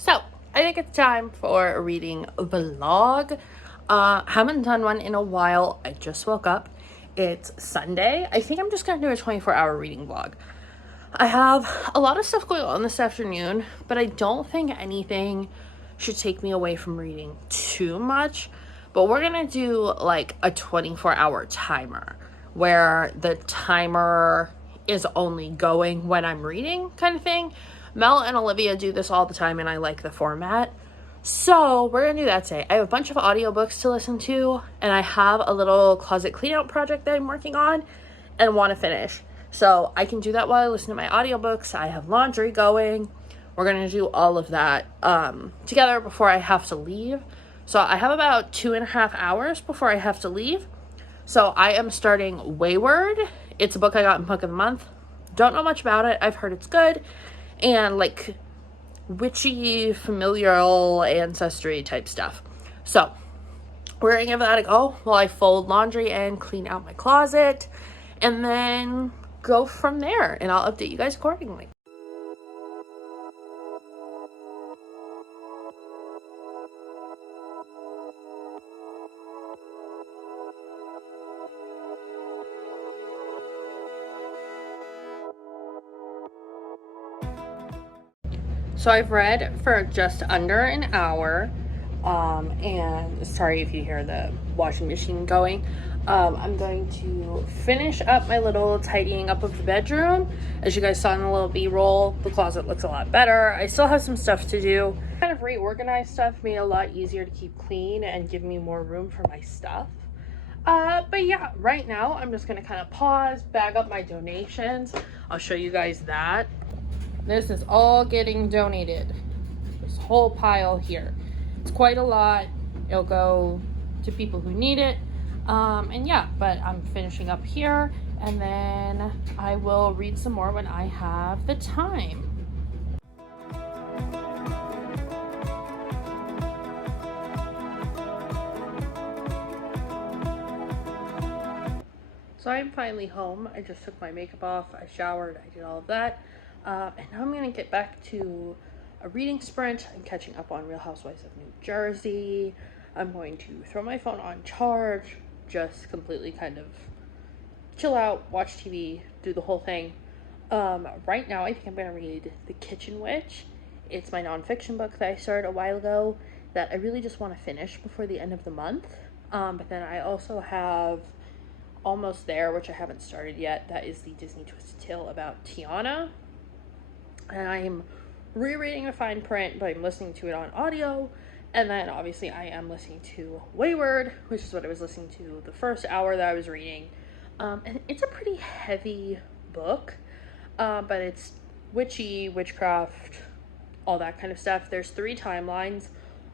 So, I think it's time for a reading vlog. Haven't done one in a while. I just woke up. It's Sunday. I think I'm just gonna do a 24-hour reading vlog. I have a lot of stuff going on this afternoon, but I don't think anything should take me away from reading too much. But we're gonna do like a 24-hour timer where the timer is only going when I'm reading, kind of thing. Mel and Olivia do this all the time and I like the format. So we're gonna do that today. I have a bunch of audiobooks to listen to, and I have a little closet clean out project that I'm working on and want to finish. So I can do that while I listen to my audiobooks. I have laundry going. We're gonna do all of that together before I have to leave. So I have about 2.5 hours before I have to leave. So I am starting Weyward. It's a book I got in Book of the Month. Don't know much about it. I've heard it's good. And like witchy, familial ancestry type stuff. So we're gonna give that a go while I fold laundry and clean out my closet, and then go from there, and I'll update you guys accordingly. So I've read for just under an hour, and sorry if you hear the washing machine going. I'm going to finish up my little tidying up of the bedroom. As you guys saw in the little B-roll, the closet looks a lot better. I still have some stuff to do. Kind of reorganized stuff made it a lot easier to keep clean and give me more room for my stuff. But yeah, right now I'm just gonna kind of pause, bag up my donations. I'll show you guys that. This is all getting donated. This whole pile here. It's quite a lot. It'll go to people who need it. And yeah, but I'm finishing up here, and then I will read some more when I have the time. So I'm finally home. I just took my makeup off, I showered, I did all of that. And now I'm gonna get back to a reading sprint. I'm catching up on Real Housewives of New Jersey. I'm going to throw my phone on charge, just completely kind of chill out, watch TV, do the whole thing. Right now I think I'm gonna read The Kitchen Witch. It's my nonfiction book that I started a while ago that I really just want to finish before the end of the month. But then I also have Almost There, which I haven't started yet. That is the Disney Twisted Tale about Tiana. And I'm rereading the fine print, but I'm listening to it on audio. And then obviously I am listening to Weyward, which is what I was listening to the first hour that I was reading. And it's a pretty heavy book, but it's witchy, witchcraft, all that kind of stuff. There's 3 timelines,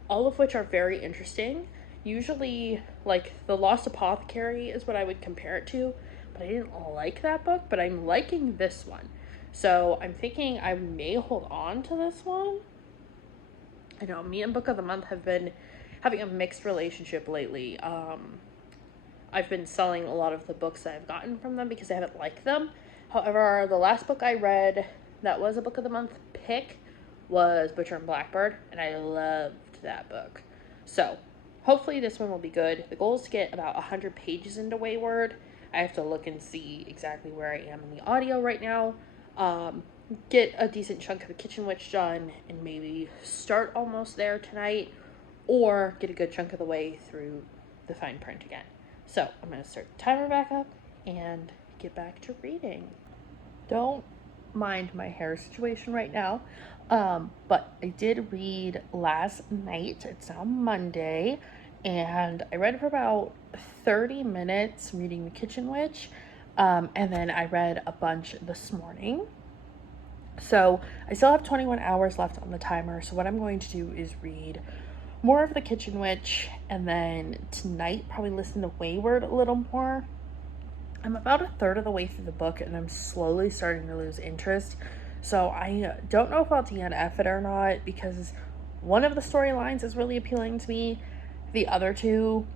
all of which are very interesting. Usually, like, The Lost Apothecary is what I would compare it to, but I didn't like that book, but I'm liking this one. So I'm thinking I may hold on to this one. I know me and Book of the Month have been having a mixed relationship lately. I've been selling a lot of the books that I've gotten from them because I haven't liked them. However, the last book I read that was a Book of the Month pick was Butcher and Blackbird, and I loved that book. So hopefully this one will be good. The goal is to get about 100 pages into Weyward. I have to look and see exactly where I am in the audio right now. Get a decent chunk of The Kitchen Witch done and maybe start Almost There tonight, or get a good chunk of the way through the fine print again. So I'm going to start the timer back up and get back to reading. Don't mind my hair situation right now, but I did read last night. It's now Monday, and I read for about 30 minutes reading The Kitchen Witch, and then I read a bunch this morning. So I still have 21 hours left on the timer, so what I'm going to do is read more of The Kitchen Witch, and then tonight probably listen to Weyward a little more. I'm about a third of the way through the book, and I'm slowly starting to lose interest. So I don't know if I'll DNF it or not, because one of the storylines is really appealing to me. The other two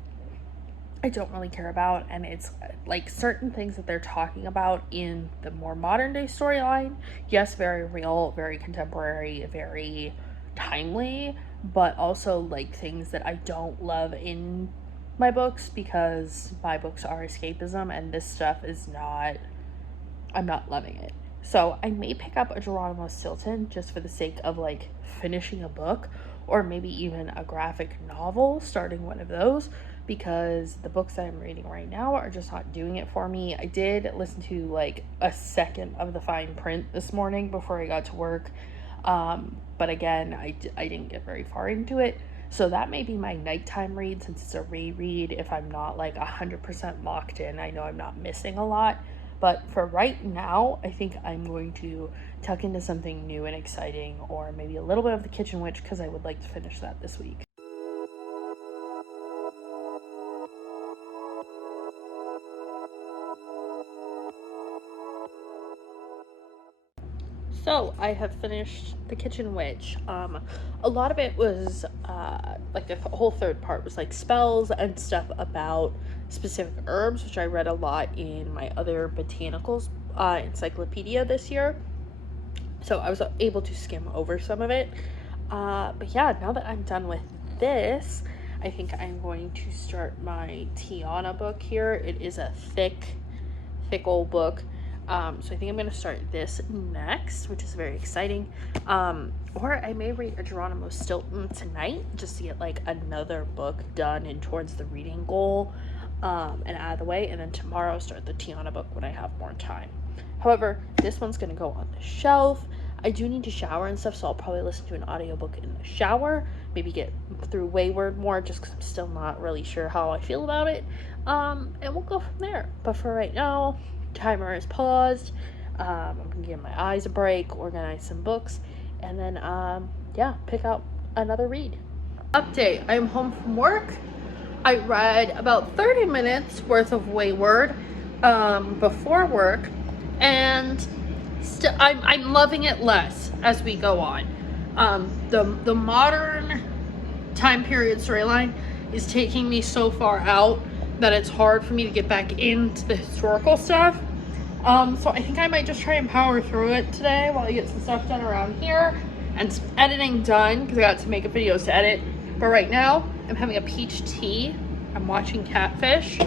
I don't really care about, and it's like certain things that they're talking about in the more modern day storyline. Yes, very real, very contemporary, very timely, but also like things that I don't love in my books, because my books are escapism and this stuff is not, I'm not loving it. So I may pick up a Geronimo Stilton just for the sake of like finishing a book, or maybe even a graphic novel, starting one of those, because the books that I'm reading right now are just not doing it for me. I did listen to like a second of the fine print this morning before I got to work, but again, I didn't get very far into it. So that may be my nighttime read, since it's a reread, if I'm not like 100% locked in. I know I'm not missing a lot, but for right now, I think I'm going to tuck into something new and exciting, or maybe a little bit of The Kitchen Witch, because I would like to finish that this week. So I have finished The Kitchen Witch. A lot of it was like the whole third part was like spells and stuff about specific herbs, which I read a lot in my other botanicals encyclopedia this year. So I was able to skim over some of it. But yeah, now that I'm done with this, I think I'm going to start my Tiana book here. It is a thick old book. So I think I'm going to start this next, which is very exciting. Or I may read a Geronimo Stilton tonight, just to get like another book done and towards the reading goal, and out of the way. And then tomorrow start the Tiana book when I have more time. However, this one's going to go on the shelf. I do need to shower and stuff, so I'll probably listen to an audiobook in the shower. Maybe get through Weyward more, just because I'm still not really sure how I feel about it. And we'll go from there. But for right now, timer is paused. I'm gonna give my eyes a break, organize some books, and then yeah, pick out another read. Update: I'm home from work. I read about 30 minutes worth of Weyward before work, and I'm loving it less as we go on. The modern time period storyline is taking me so far out that it's hard for me to get back into the historical stuff. So I think I might just try and power through it today while I get some stuff done around here and some editing done, because I got some makeup videos to edit. But right now, I'm having a peach tea. I'm watching Catfish.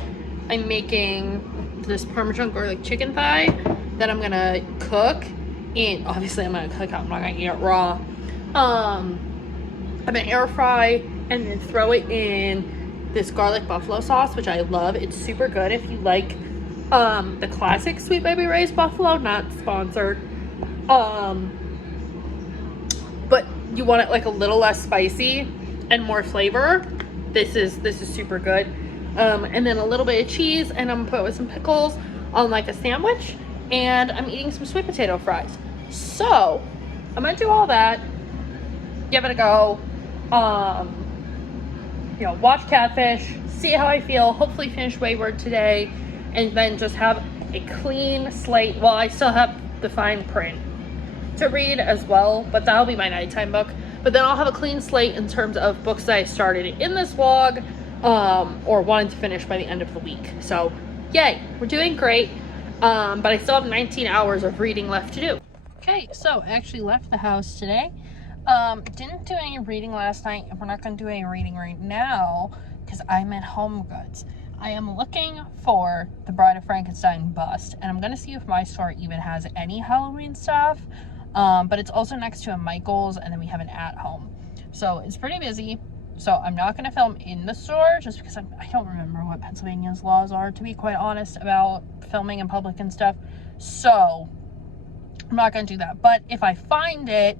I'm making this Parmesan garlic chicken thigh that I'm gonna cook in. Obviously, I'm gonna cook it. I'm not gonna eat it raw. I'm gonna air fry and then throw it in this garlic buffalo sauce, which I love. It's super good if you like the classic Sweet Baby Ray's buffalo, not sponsored, but you want it like a little less spicy and more flavor. This is super good. And then a little bit of cheese, and I'm gonna put it with some pickles on like a sandwich, and I'm eating some sweet potato fries. So I'm gonna do all that, give it a go, you know, watch Catfish, see how I feel, hopefully finish Weyward today, and then just have a clean slate. Well, I still have the fine print to read as well, but that'll be my nighttime book. But then I'll have a clean slate in terms of books that I started in this vlog, or wanted to finish by the end of the week. So yay, we're doing great. But I still have 19 hours of reading left to do. Okay, so I actually left the house today. Didn't do any reading last night, and we're not going to do any reading right now because I'm at Home Goods. I am looking for the Bride of Frankenstein bust, and I'm going to see if my store even has any Halloween stuff. But it's also next to a Michael's, and then we have an At Home. So it's pretty busy. So I'm not going to film in the store just because I don't remember what Pennsylvania's laws are, to be quite honest, about filming in public and stuff. So I'm not going to do that. But if I find it,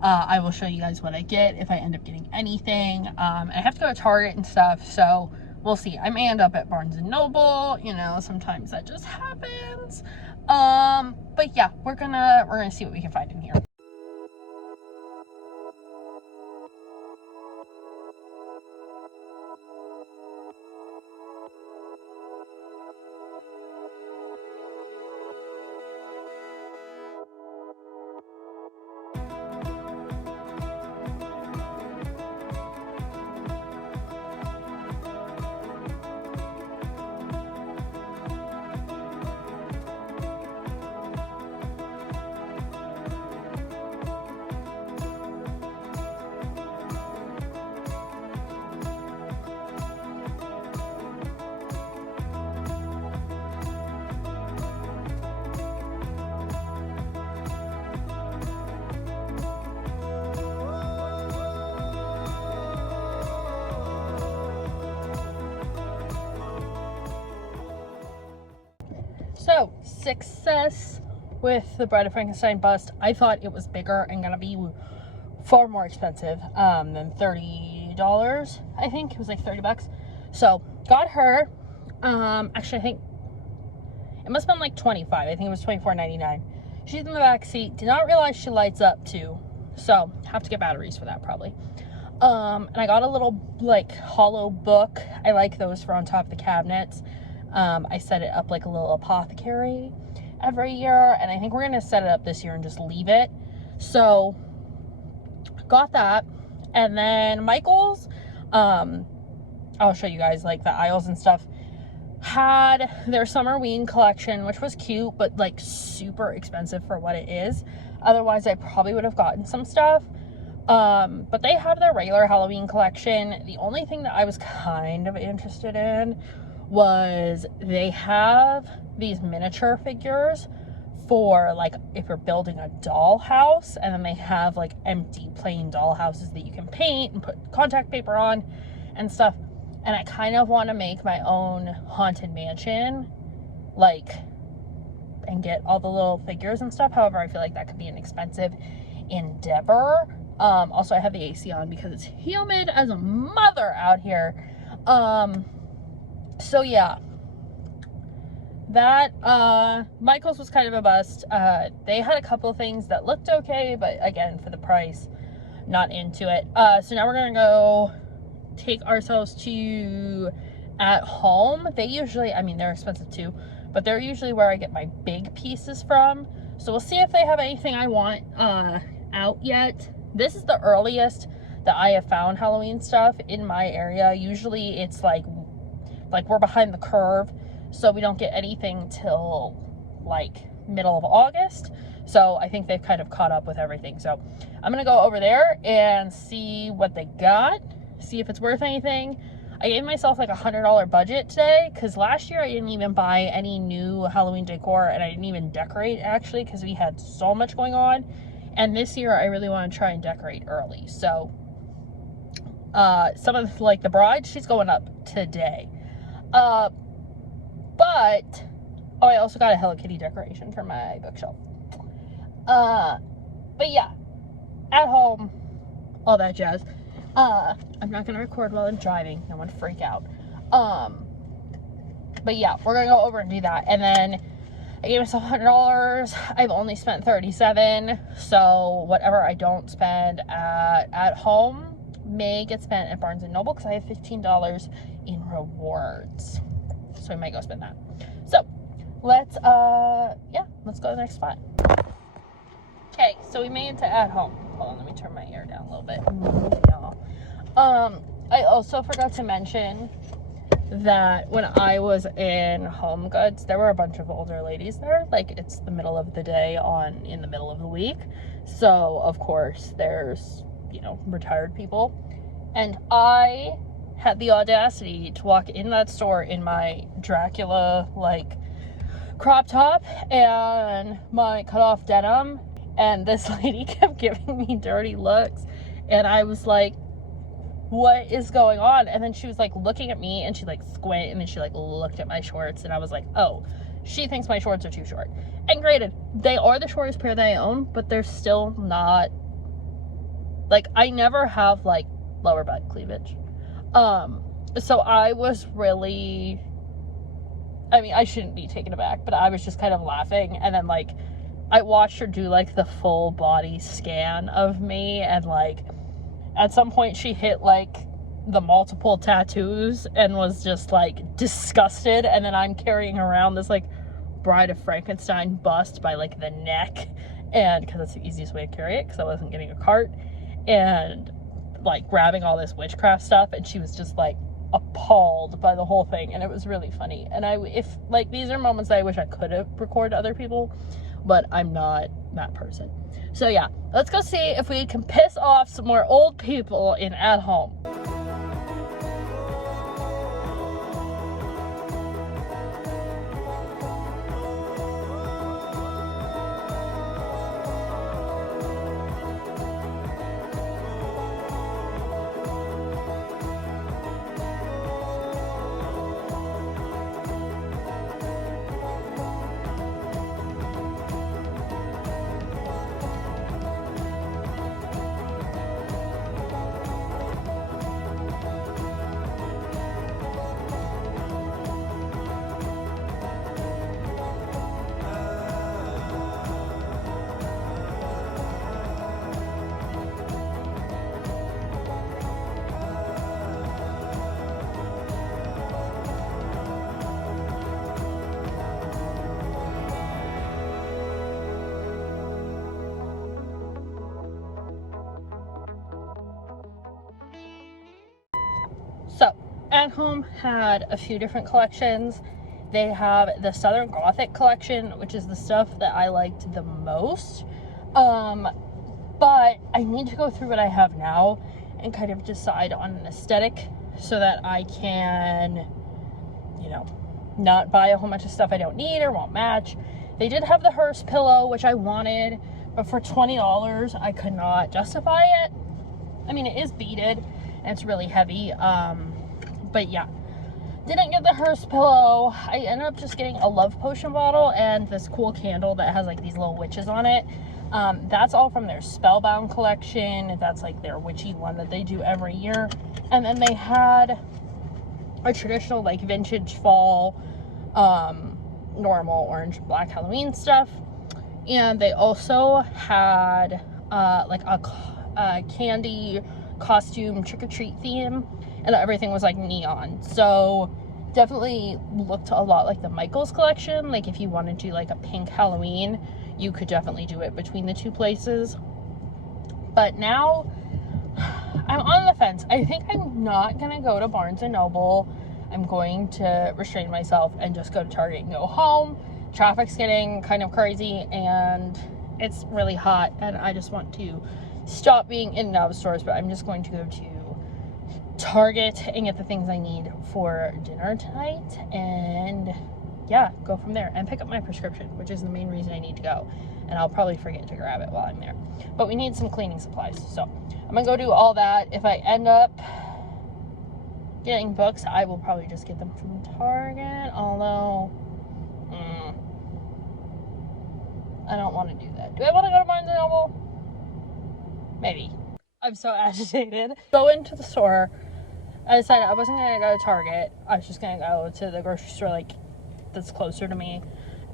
I will show you guys what I get if I end up getting anything. And I have to go to Target and stuff, so we'll see. I may end up at Barnes & Noble, you know, sometimes that just happens. But yeah, we're gonna see what we can find in here. So, success with the Bride of Frankenstein bust. I thought it was bigger and gonna be far more expensive than $30. I think it was like $30. So, got her. Actually, I think it must have been like $25. I think it was $24.99. She's in the back seat. Did not realize she lights up too. So, have to get batteries for that probably. And I got a little like hollow book. I like those for on top of the cabinets. I set it up like a little apothecary every year, and I think we're gonna set it up this year and just leave it. So got that. And then Michael's, I'll show you guys like the aisles and stuff, had their Summerween collection, which was cute but like super expensive for what it is. Otherwise I probably would have gotten some stuff. But they have their regular Halloween collection. The only thing that I was kind of interested in was they have these miniature figures for like if you're building a doll house, and then they have like empty plain doll houses that you can paint and put contact paper on and stuff. And I kind of want to make my own haunted mansion, like, and get all the little figures and stuff. However, I feel like that could be an expensive endeavor. Also I have the AC on because it's humid as a mother out here. So yeah, that, Michael's was kind of a bust. They had a couple of things that looked okay, but again, for the price, not into it. So now we're gonna go take ourselves to At Home. They usually, I mean, they're expensive too, but they're usually where I get my big pieces from. So we'll see if they have anything I want, out yet. This is the earliest that I have found Halloween stuff in my area. Usually it's like we're behind the curve, so we don't get anything till like middle of August. So I think they've kind of caught up with everything. So I'm gonna go over there and see what they got, see if it's worth anything. I gave myself like $100 budget today because last year I didn't even buy any new Halloween decor, and I didn't even decorate actually because we had so much going on. And this year I really want to try and decorate early. So some of like the bride, she's going up today. But oh, I also got a Hello Kitty decoration for my bookshelf. But yeah, At Home, all that jazz. I'm not gonna record while I'm driving. No one freak out. But yeah, we're gonna go over and do that. And then I gave myself $100. I've only spent $37. So whatever I don't spend at home may get spent at Barnes & Noble because I have $15 in rewards. So I might go spend that. So let's go to the next spot. Okay, so we made it to At Home. Hold on, let me turn my air down a little bit. Y'all. I also forgot to mention that when I was in Home Goods, there were a bunch of older ladies there. Like, it's the middle of the day in the middle of the week. So, of course, there's, retired people. And I had the audacity to walk in that store in my Dracula, crop top and my cut-off denim. And this lady kept giving me dirty looks. And I was like, what is going on? And then she was looking at me, and she squinted, and then she looked at my shorts, and I was like, oh, she thinks my shorts are too short. And granted, they are the shortest pair that I own, but they're still not, I never have lower butt cleavage. So I was really, I shouldn't be taken aback, but I was just kind of laughing. And then I watched her do the full body scan of me, and at some point she hit the multiple tattoos and was just disgusted. And then I'm carrying around this Bride of Frankenstein bust by the neck, and because that's the easiest way to carry it because I wasn't getting a cart, and grabbing all this witchcraft stuff, and she was just appalled by the whole thing. And it was really funny. And if these are moments that I wish I could have recorded other people, but I'm not that person. So yeah, let's go see if we can piss off some more old people in At Home. At Home had a few different collections. They have the Southern Gothic collection, which is the stuff that I liked the most. But I need to go through what I have now and kind of decide on an aesthetic so that I can, you know, not buy a whole bunch of stuff I don't need or won't match. They did have the hearse pillow, which I wanted, but for $20, I could not justify it. I mean, it is beaded and it's really heavy. But yeah, didn't get the hearse pillow. I ended up just getting a love potion bottle and this cool candle that has like these little witches on it. That's all from their Spellbound collection. That's like their witchy one that they do every year. And then they had a traditional like vintage fall, normal orange black Halloween stuff. And they also had like a candy costume trick-or-treat theme, and everything was like neon. So definitely looked a lot like the Michaels collection. Like if you wanted to do like a pink Halloween, you could definitely do it between the two places. But now I'm on the fence. I think I'm not gonna go to Barnes & Noble. I'm going to restrain myself and just go to Target and go home. Traffic's getting kind of crazy and it's really hot and I just want to stop being in and out of stores, but I'm just going to go to Target and get the things I need for dinner tonight and yeah, go from there and pick up my prescription, which is the main reason I need to go, and I'll probably forget to grab it while I'm there. But we need some cleaning supplies, so I'm gonna go do all that. If I end up getting books, I will probably just get them from Target, although I don't want to do that. Do I want to go to Barnes & Noble? Maybe. I'm so agitated. Go into the store. I decided I wasn't going to go to Target. I was just going to go to the grocery store, like, that's closer to me.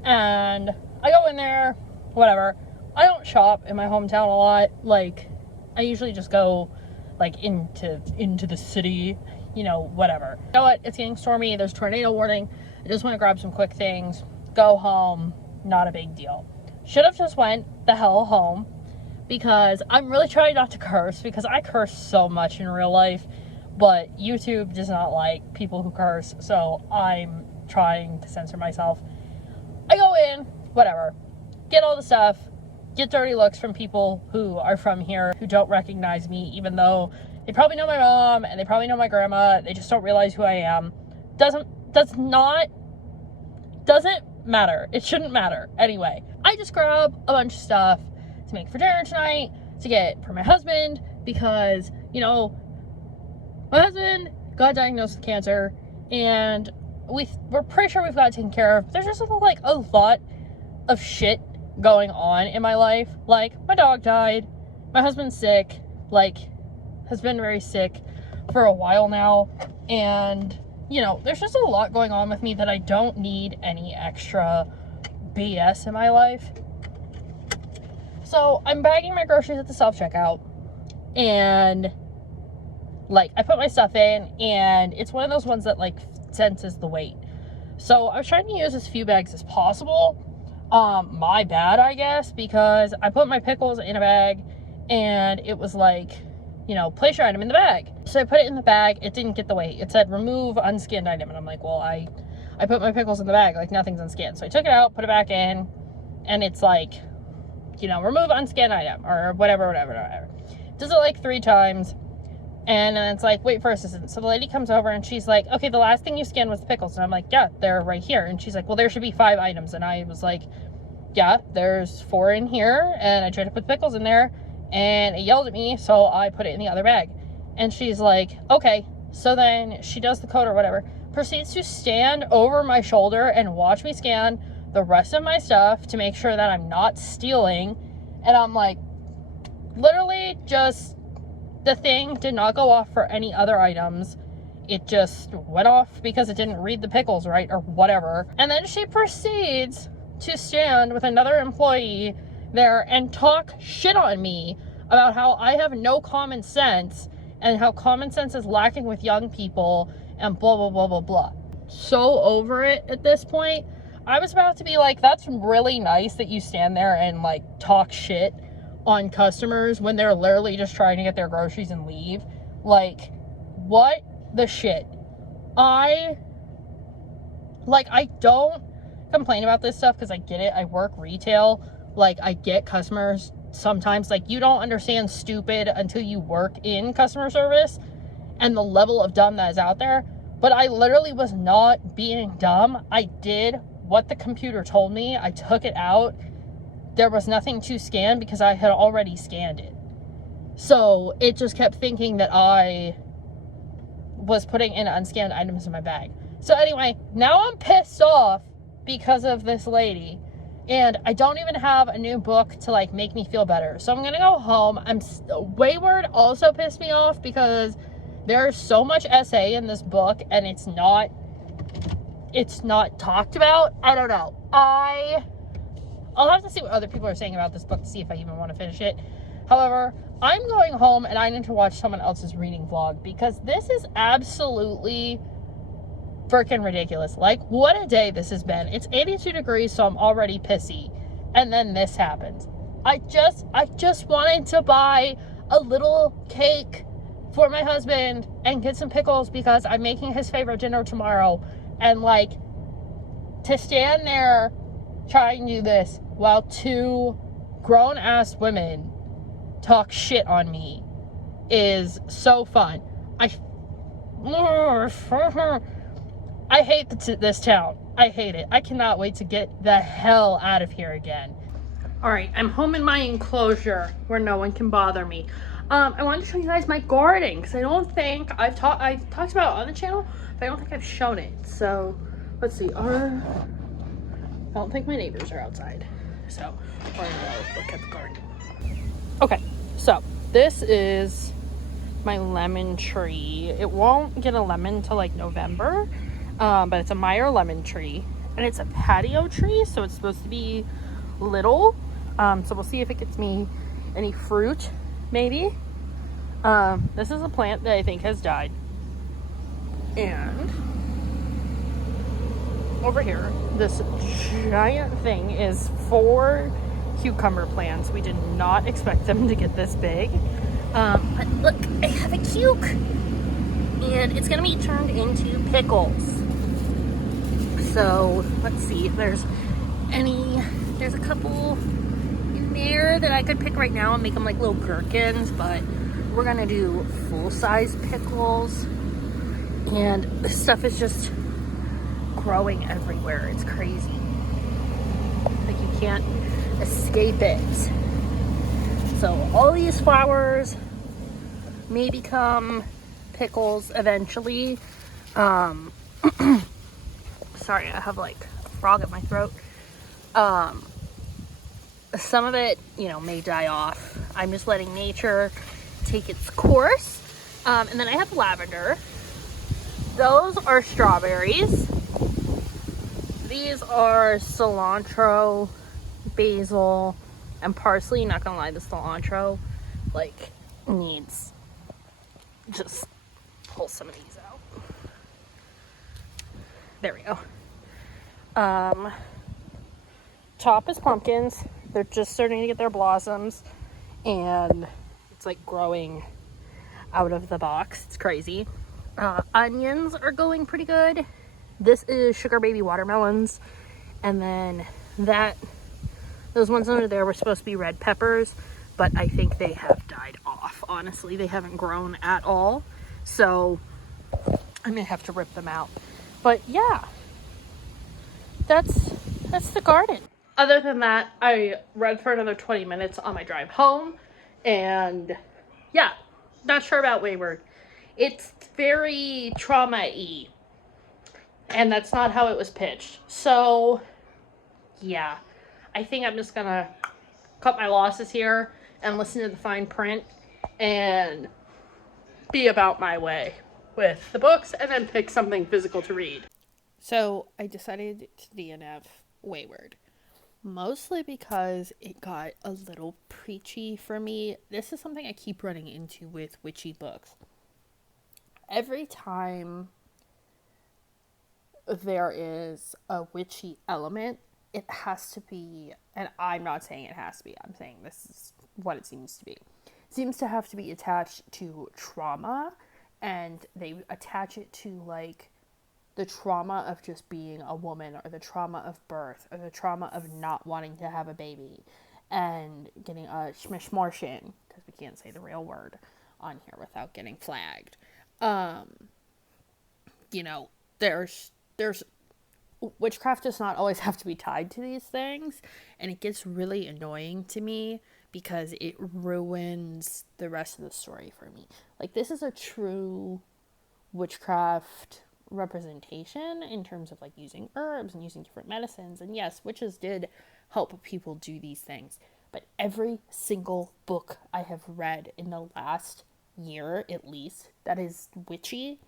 And I go in there, whatever. I don't shop in my hometown a lot. Like, I usually just go, like, into the city, you know, whatever. You know what? It's getting stormy. There's a tornado warning. I just want to grab some quick things. Go home. Not a big deal. Should have just went the hell home, because I'm really trying not to curse, because I curse so much in real life, but YouTube does not like people who curse, so I'm trying to censor myself. I go in, whatever, get all the stuff, get dirty looks from people who are from here, who don't recognize me, even though they probably know my mom, and they probably know my grandma, they just don't realize who I am. Doesn't matter. It shouldn't matter. Anyway, I just grab a bunch of stuff to make for dinner tonight, to get for my husband, because, you know, my husband got diagnosed with cancer, and we're pretty sure we've got it taken care of. There's just like a lot of shit going on in my life. Like, my dog died, my husband's sick, like, has been very sick for a while now, and you know, there's just a lot going on with me that I don't need any extra BS in my life. So I'm bagging my groceries at the self-checkout, and like, I put my stuff in, and it's one of those ones that like senses the weight. So I was trying to use as few bags as possible. My bad, I guess, because I put my pickles in a bag and it was like, you know, place your item in the bag. So I put it in the bag. It didn't get the weight. It said remove unscanned item. And I'm like, well, I put my pickles in the bag. Like, nothing's unscanned. So I took it out, put it back in, and it's like, you know, remove unscanned item or whatever. Does it like 3 times. And then it's like, wait for assistance. So the lady comes over and she's like, okay, the last thing you scanned was the pickles. And I'm like, yeah, they're right here. And she's like, well, there should be 5 items. And I was like, yeah, there's 4 in here. And I tried to put the pickles in there, and it yelled at me, so I put it in the other bag. And she's like, okay. So then she does the code or whatever, proceeds to stand over my shoulder and watch me scan the rest of my stuff to make sure that I'm not stealing. And I'm like, literally just, the thing did not go off for any other items. It just went off because it didn't read the pickles right or whatever. And then she proceeds to stand with another employee there and talk shit on me about how I have no common sense and how common sense is lacking with young people and blah, blah, blah, blah, blah. So over it at this point. I was about to be like, that's really nice that you stand there and like talk shit on customers when they're literally just trying to get their groceries and leave. Like, what the shit? I don't complain about this stuff because I get it. I work retail. Like, I get customers sometimes. Like, you don't understand stupid until you work in customer service and the level of dumb that is out there. But I literally was not being dumb. I did what the computer told me. I took it out. There was nothing to scan because I had already scanned it. So it just kept thinking that I was putting in unscanned items in my bag. So anyway, now I'm pissed off because of this lady. And I don't even have a new book to, like, make me feel better. So I'm gonna go home. Weyward also pissed me off because there's so much essay in this book and it's not talked about. I don't know. I'll have to see what other people are saying about this book to see if I even want to finish it. However, I'm going home and I need to watch someone else's reading vlog because this is absolutely freaking ridiculous. Like, what a day this has been. It's 82 degrees, so I'm already pissy. And then this happens. I just wanted to buy a little cake for my husband and get some pickles because I'm making his favorite dinner tomorrow. And, like, to stand there trying to do this while two grown-ass women talk shit on me is so fun. I hate this town. I hate it. I cannot wait to get the hell out of here again. Alright, I'm home in my enclosure where no one can bother me. I wanted to show you guys my garden because I don't think I've talked about it on the channel, but I don't think I've shown it. So let's see. I don't think my neighbors are outside, so we're gonna look at the garden. Okay, so this is my lemon tree. It won't get a lemon till like November, but it's a Meyer lemon tree, and it's a patio tree, so it's supposed to be little. So we'll see if it gets me any fruit, maybe. This is a plant that I think has died, and over here, this giant thing is 4 cucumber plants. We did not expect them to get this big. But look, I have a cuke, and it's gonna be turned into pickles. So let's see if there's a couple in there that I could pick right now and make them like little gherkins, but we're gonna do full-size pickles, and this stuff is just growing everywhere. It's crazy. Like, you can't escape it. So all these flowers may become pickles eventually. Sorry, I have like a frog in my throat. Some of it, may die off. I'm just letting nature take its course. And then I have lavender. Those are strawberries. These are cilantro, basil, and parsley. Not gonna lie, the cilantro needs, just pull some of these out. There we go. Top is pumpkins. They're just starting to get their blossoms, and it's like growing out of the box. It's crazy. Onions are going pretty good. This is sugar baby watermelons, and then those ones under there were supposed to be red peppers, but I think they have died off. Honestly, they haven't grown at all, so I may have to rip them out. But yeah, that's the garden. Other than that, I read for another 20 minutes on my drive home, and yeah, not sure about Weyward. It's very trauma-y, and that's not how it was pitched. So yeah, I think I'm just gonna cut my losses here and listen to the fine print and be about my way with the books, and then pick something physical to read. So I decided to DNF Weyward, mostly because it got a little preachy for me. This is something I keep running into with witchy books. Every time there is a witchy element, it has to be, and I'm not saying it has to be, I'm saying this is what it seems to be. It seems to have to be attached to trauma, and they attach it to the trauma of just being a woman, or the trauma of birth, or the trauma of not wanting to have a baby and getting a schmishmortion, because we can't say the real word on here without getting flagged. You know, there's witchcraft does not always have to be tied to these things, and it gets really annoying to me because it ruins the rest of the story for me. Like, this is a true witchcraft representation in terms of like using herbs and using different medicines, and yes, witches did help people do these things, but every single book I have read in the last year at least that is witchy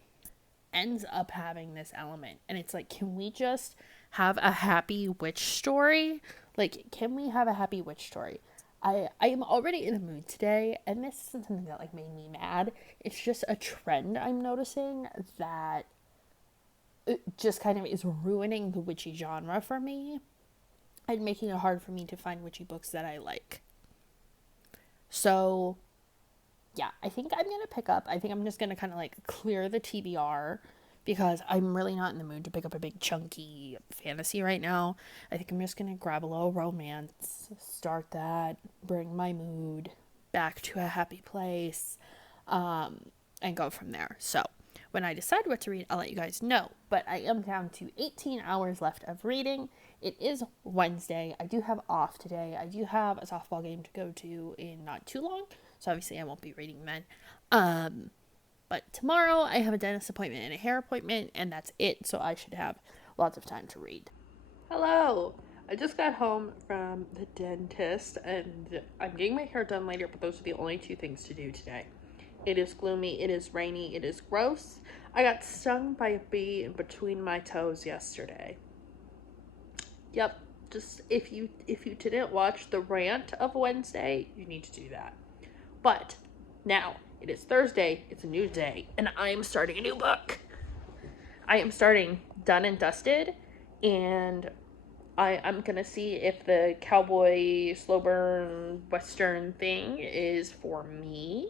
ends up having this element. And it's like, can we just have a happy witch story? Like, can we have a happy witch story? I am already in a mood today, and this isn't something that like made me mad. It's just a trend I'm noticing that it just kind of is ruining the witchy genre for me and making it hard for me to find witchy books that I like. So yeah, I think I'm going to pick up, I think I'm just going to kind of like clear the TBR because I'm really not in the mood to pick up a big chunky fantasy right now. I think I'm just going to grab a little romance, start that, bring my mood back to a happy place, and go from there. So when I decide what to read, I'll let you guys know. But I am down to 18 hours left of reading. It is Wednesday. I do have off today. I do have a softball game to go to in not too long. So obviously I won't be reading then. But tomorrow I have a dentist appointment and a hair appointment, and that's it. So I should have lots of time to read. Hello. I just got home from the dentist, and I'm getting my hair done later, but those are the only two things to do today. It is gloomy, it is rainy, it is gross. I got stung by a bee in between my toes yesterday. Yep, just if you didn't watch the Rant of Wednesday, you need to do that. But now it is Thursday, it's a new day, and I am starting a new book. I am starting Done and Dusted, and I'm gonna see if the cowboy slow burn western thing is for me.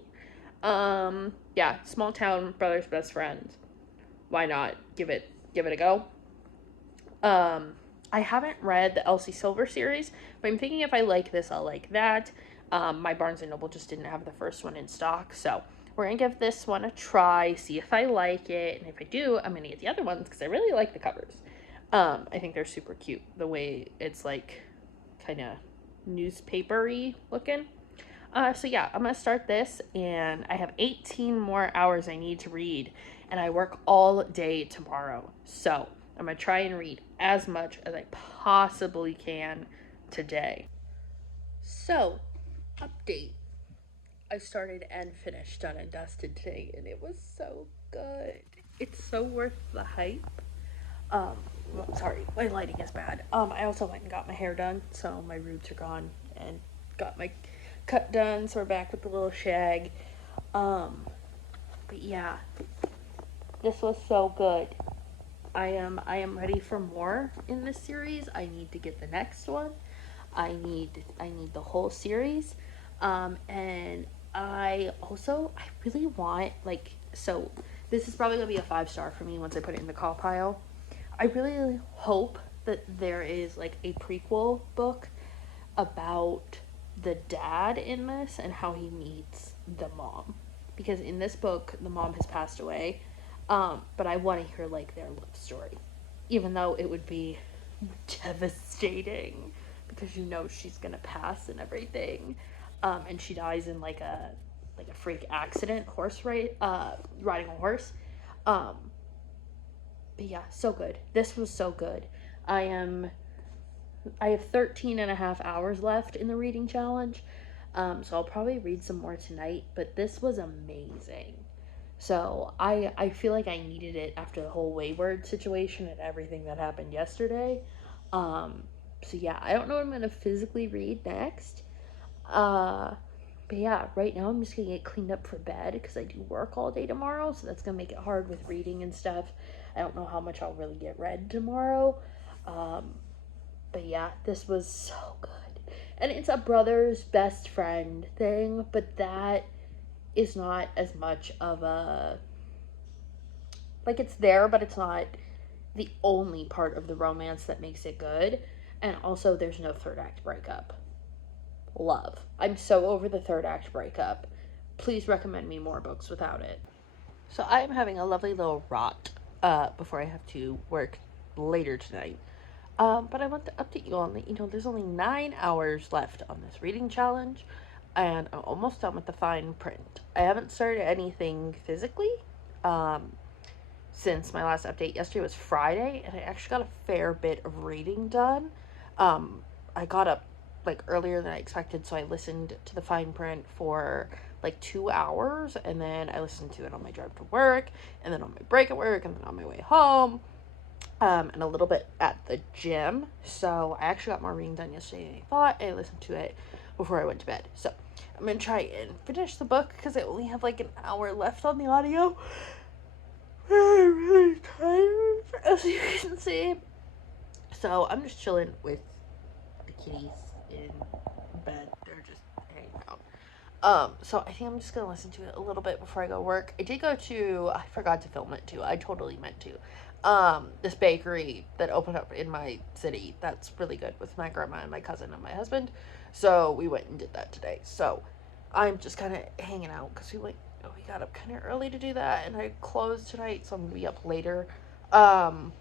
Yeah, small town, brother's best friend. Why not give it a go? I haven't read the Elsie Silver series, but I'm thinking if I like this, I'll like that. My Barnes & Noble just didn't have the first one in stock, so we're going to give this one a try, see if I like it, and if I do, I'm going to get the other ones, because I really like the covers. I think they're super cute, the way it's, like, kind of newspaper-y looking. So yeah, I'm going to start this, and I have 18 more hours I need to read, and I work all day tomorrow, so I'm going to try and read as much as I possibly can today. So, update. I started and finished Done and Dusted today, and it was so good. It's so worth the hype. Sorry, my lighting is bad. I also went and got my hair done, so my roots are gone, and got my cut done, so we're back with the little shag. But yeah, this was so good. I am ready for more in this series. I need to get the next one. I need the whole series. And I really want, like, so this is probably gonna be a 5-star for me once I put it in the call pile. I really hope that there is like a prequel book about the dad in this and how he meets the mom, because in this book the mom has passed away. But I want to hear like their love story, even though it would be devastating because she's gonna pass and everything, and she dies in like a freak accident, riding a horse. But yeah, so good. This was so good. I have 13 and a half hours left in the reading challenge, so I'll probably read some more tonight, but this was amazing. So I feel like I needed it after the whole Weyward situation and everything that happened yesterday. So yeah, I don't know what I'm going to physically read next. But yeah, right now I'm just going to get cleaned up for bed because I do work all day tomorrow, so that's going to make it hard with reading and stuff. I don't know how much I'll really get read tomorrow. But yeah, this was so good. And it's a brother's best friend thing, but that is not as much of a, like, it's there, but it's not the only part of the romance that makes it good. And also, there's no third act breakup. Love. I'm so over the third act breakup. Please recommend me more books without it. So I'm having a lovely little rot before I have to work later tonight. But I want to update you on that, there's only 9 hours left on this reading challenge, and I'm almost done with the fine print. I haven't started anything physically, since my last update. Yesterday was Friday, and I actually got a fair bit of reading done. I got up, earlier than I expected, so I listened to the fine print for, 2 hours, and then I listened to it on my drive to work, and then on my break at work, and then on my way home. And a little bit at the gym. So I actually got more reading done yesterday than I thought. I listened to it before I went to bed. So I'm going to try and finish the book because I only have an hour left on the audio. I'm really tired, as you can see. So I'm just chilling with the kitties in bed. They're just hanging out. So I think I'm just going to listen to it a little bit before I go to work. I forgot to film it too. I totally meant to. This bakery that opened up in my city that's really good with my grandma and my cousin and my husband. So we went and did that today. So I'm just kind of hanging out because we got up kind of early to do that, and I closed tonight, so I'm gonna be up later. But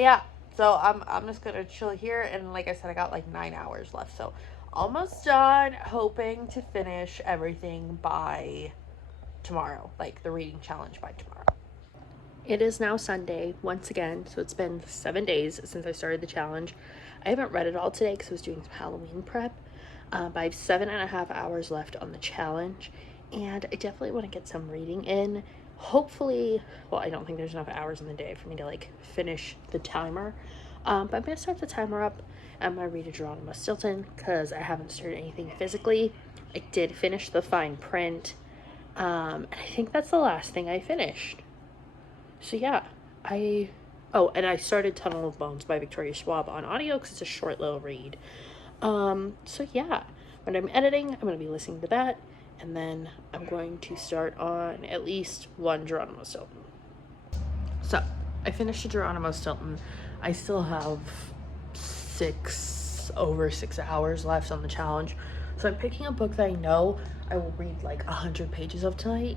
yeah, so I'm just gonna chill here, and like I said, I got 9 hours left, so almost done. Hoping to finish everything by tomorrow, the reading challenge by tomorrow. It is now Sunday once again, so it's been 7 days since I started the challenge. I haven't read it all today because I was doing some Halloween prep, but I have 7.5 hours left on the challenge, and I definitely want to get some reading in. Hopefully, I don't think there's enough hours in the day for me to finish the timer, but I'm going to start the timer up. I'm going to read a Geronimo Stilton because I haven't started anything physically. I did finish the fine print, and I think that's the last thing I finished. So yeah, and I started Tunnel of Bones by Victoria Schwab on audio because it's a short little read. So yeah, when I'm editing, I'm going to be listening to that, and then I'm going to start on at least one Geronimo Stilton. So, I finished a Geronimo Stilton. I still have over 6 hours left on the challenge. So I'm picking a book that I know I will read 100 pages of tonight,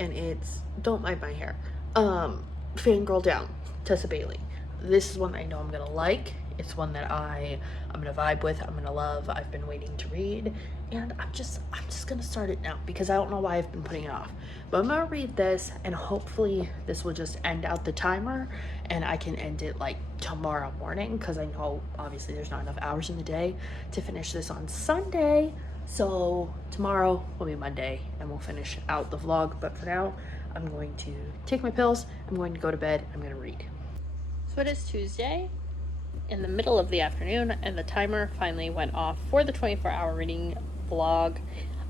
and it's, don't mind my hair, Fangirl Down, Tessa Bailey. This is one that I know I'm gonna like. It's one that I'm gonna vibe with, I'm gonna love. I've been waiting to read, and I'm just gonna start it now because I don't know why I've been putting it off. But I'm gonna read this, and hopefully this will just end out the timer and I can end it tomorrow morning, because I know obviously there's not enough hours in the day to finish this on Sunday. So tomorrow will be Monday and we'll finish out the vlog. But for now, I'm going to take my pills, I'm going to go to bed, I'm going to read. So it is Tuesday in the middle of the afternoon, and the timer finally went off for the 24-hour reading vlog.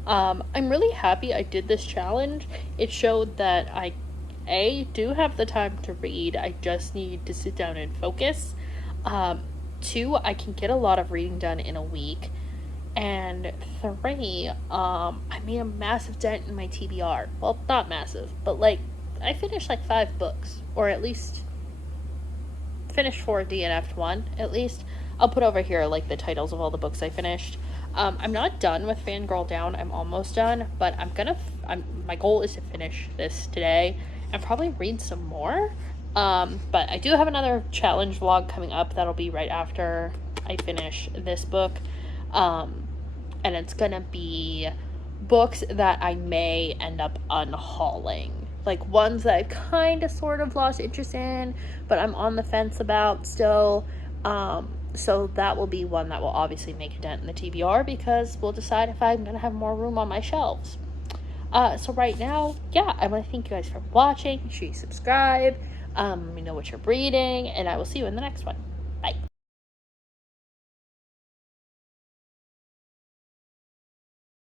I'm really happy I did this challenge. It showed that I do have the time to read. I just need to sit down and focus. 2, I can get a lot of reading done in a week. And 3, I made a massive dent in my TBR. Well, not massive, but I finished 5 books, or at least finished 4, DNF'd 1 at least. I'll put over here the titles of all the books I finished. I'm not done with Fangirl Down. I'm almost done, but my goal is to finish this today and probably read some more. But I do have another challenge vlog coming up that'll be right after I finish this book. And it's gonna be books that I may end up unhauling, ones that I've kind of sort of lost interest in, but I'm on the fence about still. So that will be one that will obviously make a dent in the TBR, because we'll decide if I'm gonna have more room on my shelves. So right now, yeah, I want to thank you guys for watching. Make sure you subscribe. Let me know what you're reading, and I will see you in the next one. Bye.